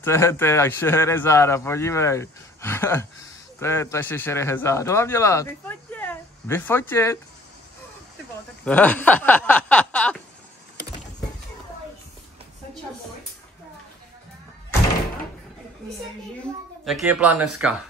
To je jak Šeherezáda, podívej. To je naše Šeherezáda. Co mám dělat? Vyfotit. Ty vole, tak Jaký je plán dneska?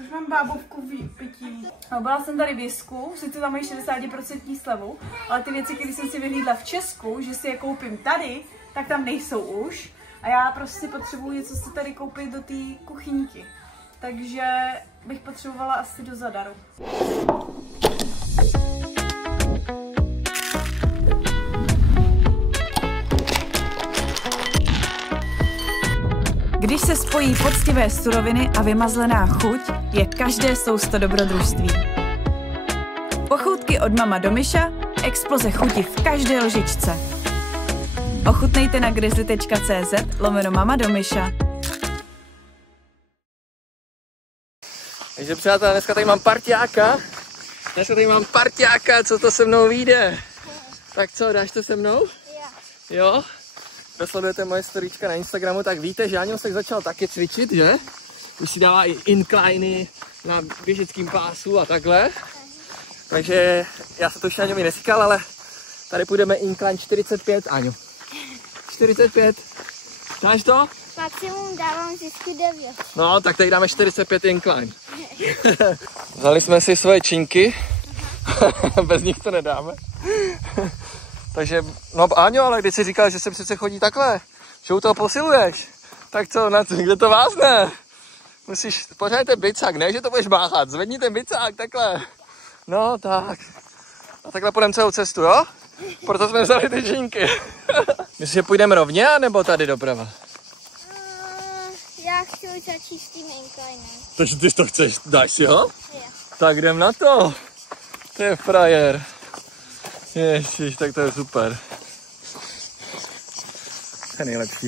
Už mám bábovku pití. No, byla jsem tady v Jisku, sice tam mají 60% slevu, ale ty věci, které jsem si vyhlídla v Česku, že si je koupím tady, tak tam nejsou už. A já prostě potřebuji něco si tady koupit do té kuchyňky. Takže bych potřebovala asi do Zadaru. Když se spojí poctivé suroviny a vymazlená chuť, je každé sousto dobrodružství. Pochoutky od Mama Domiša, exploze chuti v každé lžičce. Ochutnejte na grizzly.cz/Mama Domiša. Takže přátelé, dneska tady mám parťáka. Co to se mnou vyjde? Tak co, dáš to se mnou? Jo? Kdo sledujete moje storíčka na Instagramu, tak víte, že Áňo se začal taky cvičit, že? Už si dává i incliny na běžeckém pásu a takhle. Takže já se to už Áňovi neříkal, ale tady půjdeme incline 45, Áňo. 45. Dáš to? Maximum dávám vždycky 9. No, tak tady dáme 45 incline. Vzali jsme si svoje činky. Bez nich to nedáme. Takže, no Áňo, ale když jsi říkal, že se přece chodí takhle, že u toho posiluješ, tak co, kde to vázne? Musíš, pořádajte bicák, ne, že to budeš máchat, zvedni ten bicák, takhle. No, tak. A takhle půjdeme celou cestu, jo? Proto jsme vzali ty činky. Myslíš, že půjdeme rovně, nebo tady doprava? Já chci začít s tím inclinem. Takže ty to chceš, dáš si ho? Jo. Tak jdem na to. To je frajer. Ježiš, tak to je super. To je nejlepší.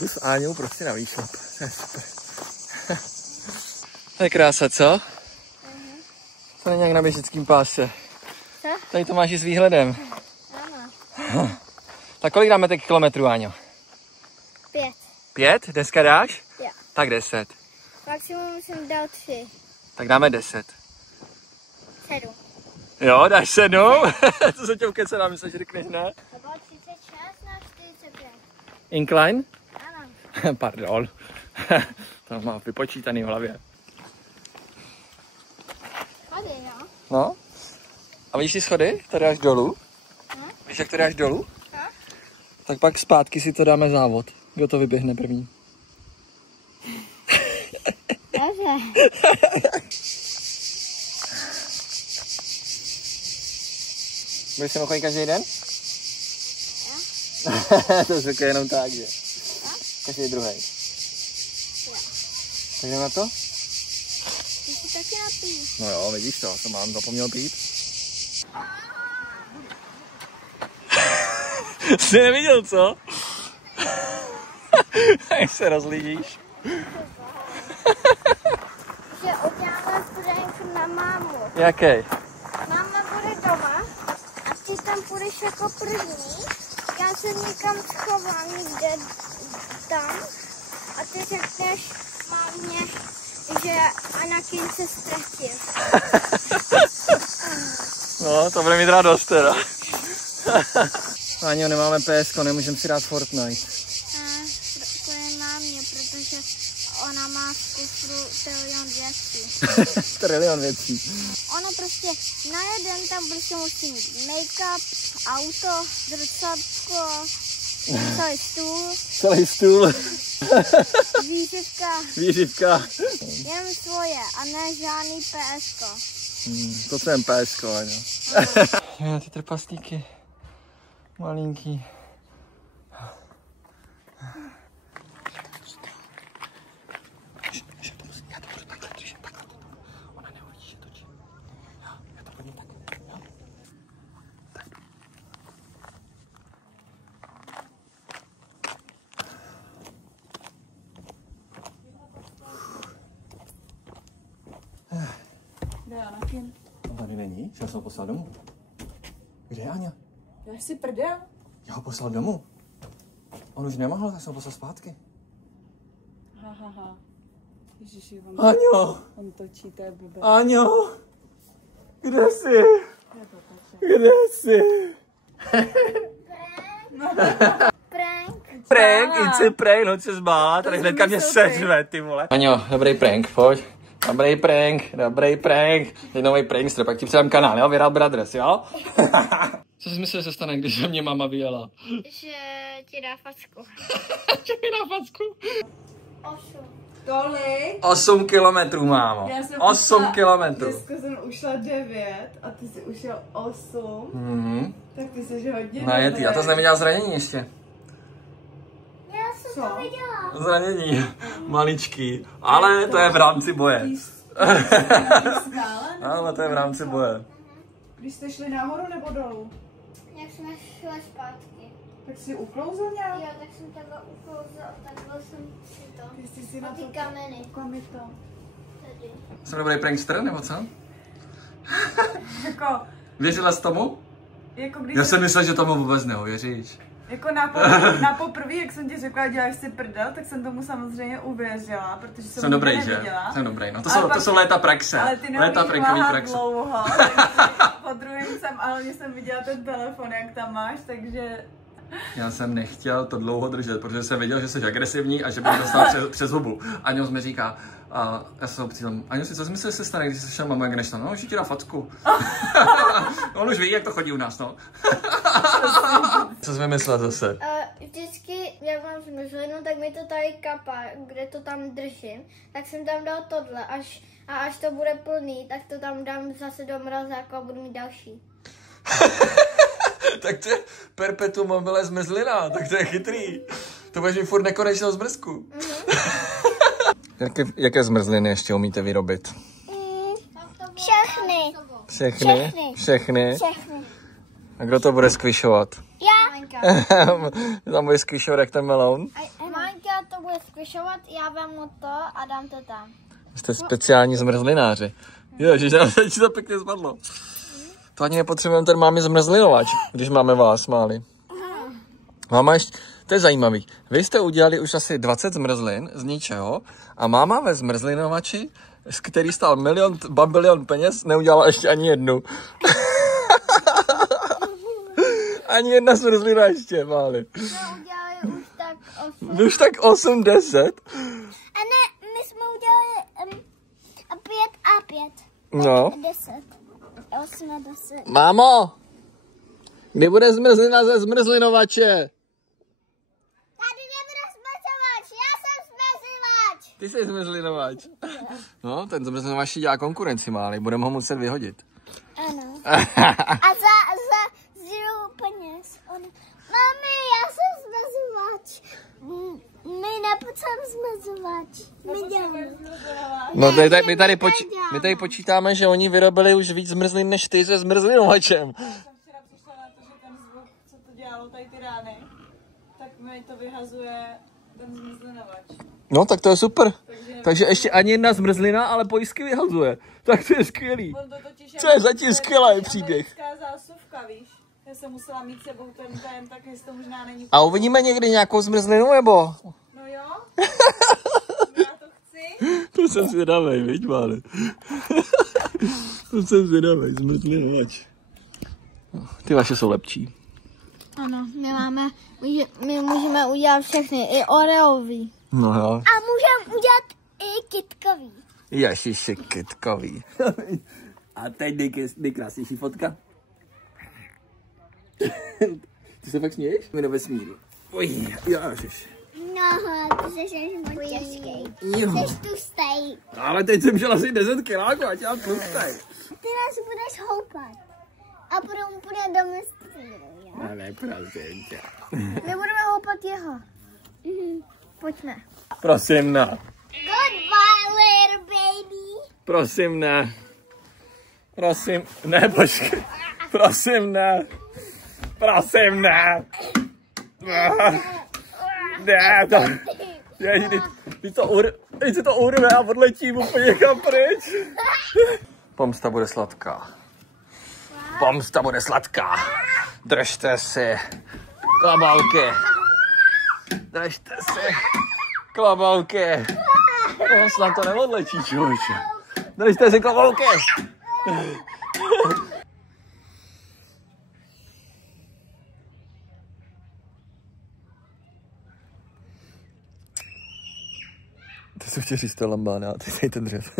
Jdu s Áňou prostě na výšlap. To je super. To je krása, co? To není jak na běžeckém páse. Co? Tady to máš i s výhledem. Ano. Tak kolik dáme těch kilometrů, Áňo? 5. 5? Dneska dáš? Jo. Tak 10. Maximum jsem dal 3. Tak dáme 10. 7. Jo, dáš 7? To se tě ukecela, myslím, že řekneš ne? To bylo 36 na 45. Incline? Ano. Pardon. To má vypočítaný v hlavě. Schody, jo? No. A vidíš ty schody? Tady až dolů? Víš, jak tady až dolů? Tak pak zpátky si to dáme závod. Kdo to vyběhne první? Dobře. Budeš se chodit každý den? Jo. To řekne jenom tak, že? Každý druhý. Jo. Tak jdem na to? Ty si taky napij. No jo, vidíš to mám zapomněl pít. Jsi neviděl, co? Jak se rozlížíš? Že uděláme prank na mámu. Jaký? Máma bude doma a ty tam půjdeš jako první. Já se někam schovám někde tam a ty řekneš mámě, že Anakin se ztratil. No, to bude mít radost teda. Áňo, nemáme PSko, nemůžeme si dát Fortnite. To je mámě, protože ona má v kufru trilion věcí. Trilion věcí. Ona prostě na jeden tam prostě musí mít make-up, auto, zrcadlo, celý stůl, Celý stůl. výživka, jen svoje a ne žádný PSko. To jsem PSko, Áňo. Jo, ty trpaslíky. Malinký. Já to budu takhle držet, takhle. Ona neuvidí, že točím. Já to budu takhle. Jo. Tak. Kde je Anakin? On tady není, já jsem ho poslal domů. Kde je Áňa? Já si prdel. Já ho poslal domů. On už nemohl, tak jsem ho poslal zpátky. ha. Ježiši, Aňo! on točí, to je blbé. Aňo! Kde jsi? Kde jsi? Prank, it's a prank, no se zbála, tady hnedka mě seřve, ty vole. Aňo, dobrý prank, pojď. Dobrý prank. Je nový prankster, pak ti předám kanál, jo? Viral Brothers, jo? Co jsi myslel, že se stane, když se mě máma vyjela? Že ti dá facku. Že mi dá facku? 8. Tolik? 8 kilometrů, mámo. 8 kilometrů. Dneska jsem ušla 9 a ty jsi ušel 8. Tak ty jsi hodně Najetý, a to jsi neviděla zranění ještě. Já jsem to viděla. Zranění, maličký, ale to je v rámci boje. Ale to je v rámci boje. Když jste šli nahoru nebo dolů? Jak jsme šli zpátky. Tak jsi uklouzl nějak? Jo, tak jsem takhle uklouzl a takhle jsem si to. Ty jsi si na ty to... kameny. Kam je to? Tady. Jsem dobrý prankster, nebo co? Jako... Věřila jsi tomu? Jako když... Já jsem myslel, že tomu vůbec neuvěříš. Jako na poprvé, jak jsem ti řekla, děláš si prdel, tak jsem tomu samozřejmě uvěřila, protože jsem dobrý, neviděla. že? Jsem dobrý, no Ale to jsou léta praxe. Ale ty léta prankový praxe. dlouho, po druhém jsem, ale mě jsem viděla ten telefon, jak tam máš, takže... Já jsem nechtěl to dlouho držet, protože jsem věděl, že jsi agresivní a že bych dostal přes hubu. Aňo mi říká, já jsem přijel, Aňo si co jsi myslel, že se stane, když jsi šel mama, jak nešla? No, že ti dá facku. On už ví, jak to chodí u nás, no. Co jsi vymyslel zase? Vždycky, jak mám zmrzlinu, tak mi to tady kapá, kde to tam držím, tak jsem tam dal tohle, až to bude plný, tak to tam dám zase do mrazáku a budu mít další. Tak to je perpetuum mobile zmrzlina, tak to je chytrý. To budeš mít furt nekonečnou zmrzku. Jaké zmrzliny ještě umíte vyrobit? Všechny. Všechny. A kdo to bude skvišovat? Já. Tam bude skvišovat jak ten meloun? Maňka to bude skvišovat, já vemu to a dám to tam. Jste speciální zmrzlináři. Ježiš, se ti to pěkně zpadlo. To ani nepotřebujeme ten mámi zmrzlinovač, když máme vás, máli. Máma ještě, to je zajímavý. Vy jste udělali už asi 20 zmrzlin z ničeho a máma ve zmrzlinovači, z který stál babilion peněz, neudělala ještě ani jednu. Ani jedna zmrzlina ještě, máli. jsme udělali už tak 8. Už tak 8, 10? A ne, my jsme udělali 5 a 5. No. 10. 8 a 10. Mámo, kdy bude zmrzlina ze zmrzlinovače? Tady nebude zmrzlovač, já jsem zmrzlovač. Ty jsi zmrzlinovač. No, ten zmrzlinovač dělá konkurenci, máli, budeme ho muset vyhodit. Ano. A za 0 peněz. Mami, já jsem zmrzlovač. My nepotřebujeme zmrzlovač. My děláme. No, my tady počítáme, že oni vyrobili už víc zmrzlin než ty se zmrzlinovačem. Včera přišla na to, že ten zvuk, co to dělalo tady ty rány, tak mi to vyhazuje ten zmrzlinovač. No, tak to je super. Takže ještě ani jedna zmrzlina, ale pojistky vyhazuje. Tak to je skvělý. Co je zatím skvělý příběh. Zásuvka, víš? Já jsem musela mít sebou ten tak jestli to možná není... A uvidíme někdy nějakou zmrzlinu, nebo? No jo. Já to chci. To jsem zvědavej, viď, Mále? To jsem zvědavej, zmrzlinovač. Ty vaše jsou lepší. Ano, my můžeme udělat všechny, i oreový. No jo. A můžeme udělat i kytkový. Ježiši, kytkový. A teď nejkrásnější fotka. Ty se fakt směješ? My do vesmíru. Oj, ježiš. No, ty jsi moc těžký. Jsi tlustej. Ale teď jsem šel asi 10 kiláků, ať já tlustej. Ty nás budeš houpat. A potom půjde do vesmíru, jo? Ale prosím tě. My budeme houpat jeho. Pojďme. Prosím, ne. Goodbye, little baby. Prosím, ne. Prosím, ne, počkej. Prosím, ne. Prosím, ne. Ne, to... Ježi, teď se to urve a odletím úplně někam pryč. Pomsta bude sladká. Pomsta bude sladká. Držte si klobouky. Držte si klobouky. No, snad to neodlečí, člověče. Tady jste řekl volky. Ty jsou chtěli říct to lambána, a ty tady ten dřev.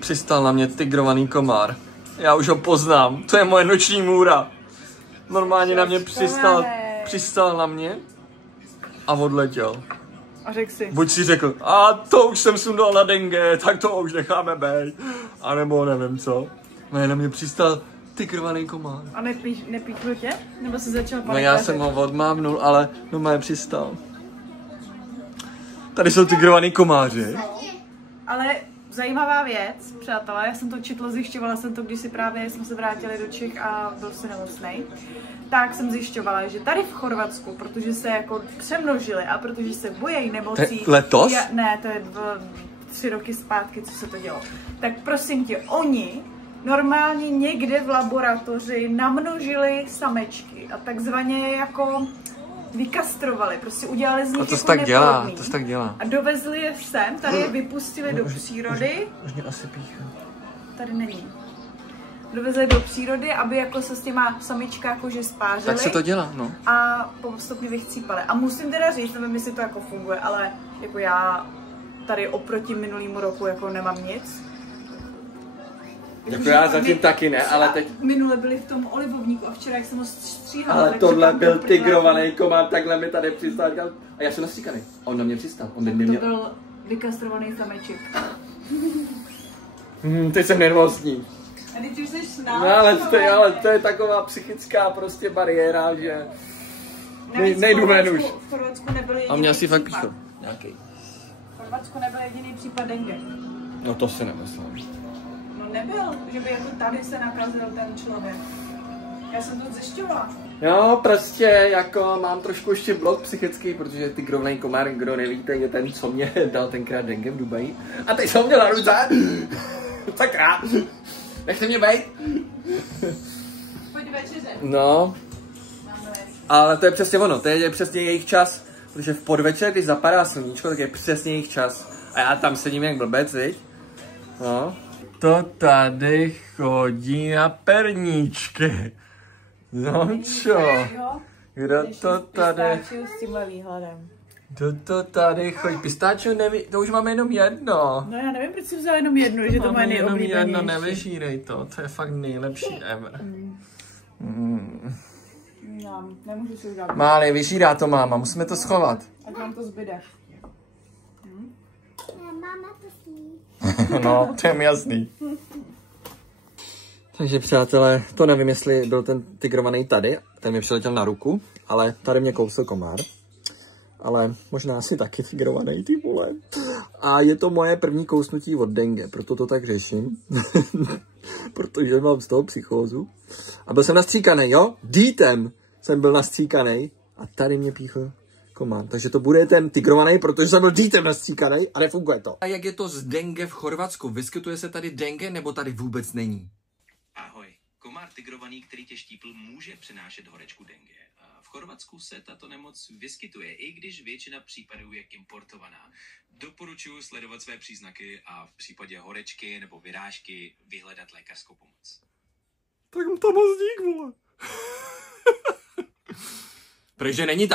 Přistal na mě tigrovaný komár. Já už ho poznám, to je moje noční můra. Normálně na mě přistal na mě a odletěl. A řekl si. Buď si řekl, a to už jsem sundal na dengue, tak to už necháme být. A nebo nevím co. Ne, na mě přistal tigrovaný komár. A nepíchl tě? Nebo jsi začal No panikařit? já jsem ho odmávnul, ale no mě přistal. Tady jsou tigrovaný komáři. Ale zajímavá věc, přátelé, já jsem to četla, zjišťovala jsem to, když si právě jsme se vrátili do Čech a byl si nemocnej. Tak jsem zjišťovala, že tady v Chorvatsku, protože se jako přemnožili a protože se bojejí nemocí... Letos? Ne, to je 3 roky zpátky, co se to dělo. Tak prosím tě, oni normálně někde v laboratoři namnožili samečky a takzvaně jako vykastrovali, prostě udělali z nich to jako tak dělá, neplodný. to tak dělá. A dovezli je sem, tady je vypustili do přírody. Už mě asi píchá. Tady není. Dovezli do přírody, aby jako se s těma samička jakože spářili. Tak se to dělá, no. A postupně vychcípali. A musím teda říct, nevím, jestli to jako funguje, ale jako já tady oproti minulýmu roku jako nemám nic. Jako já zatím taky ne, ale teď... Minule byli v tom olivovníku a včera, jak jsem ho stříhala. Ale tak tohle říkám, byl to tigrovaný komár, takhle mi tady přistal. A já jsem nastříkaný. On na mě přistal. On by To měl... byl vykastrovaný sameček. Teď jsem nervózní. A teď už jsi s No, ale to je taková psychická prostě bariéra, že... Nejdu ven už. V Chorvatsku nebyl jediný A mě asi fakt případ. píchlo. Nějaký. V Chorvatsku nebyl jediný případ dengue. No to si nemyslím. No nebyl, že by jako tady se nakazil ten člověk. Já jsem to zjišťovala. Jo, prostě jako mám trošku ještě blok psychický, protože tigrovnej komár, kdo nevíte, je ten, co mě dal tenkrát dengue v Dubaji. A teď jsem měl na ruce. Sakra. Nechte mě bejt. Pojď večeře. No, ale to je přesně ono, to je přesně jejich čas, protože v podvečer, když zapadá sluníčko, tak je přesně jejich čas. A já tam sedím jak blbec, viď? No. To tady chodí na perníčky. No čo? Kdo to tady? S tímhle výhledem. Kdo to tady chodí? Pistáčů neví, to už máme jenom jedno. No já nevím, proč jsi vzal jenom jednu, že to má Máme jenom jedno, nejoblíbenější. nevyžírej to je fakt nejlepší ever. Já nemůžu si udělat. Máli, vyžírá to máma, musíme to schovat. Ať vám to zbyde. Máma to sní. No, to je mi jasný. Takže přátelé, to nevím, jestli byl ten tigrovaný tady, ten mi přiletěl na ruku, ale tady mě kousl komár. Ale možná asi taky tigrovaný, ty vole. A je to moje první kousnutí od dengue, proto to tak řeším. Protože mám z toho psychózu. A byl jsem nastříkaný, jo? Dítem jsem byl nastříkaný a tady mě píchl komár. Takže to bude ten tigrovaný, protože jsem byl dítem nastříkaný a nefunguje to. A jak je to s dengue v Chorvatsku? Vyskytuje se tady dengue nebo tady vůbec není? Ahoj. Komár tigrovaný, který tě štípl, může přenášet horečku dengue. A v Chorvatsku se tato nemoc vyskytuje, i když většina případů je importovaná. Doporučuji sledovat své příznaky a v případě horečky nebo vyrážky vyhledat lékařskou pomoc. Tak to moc dík, vole. Protože není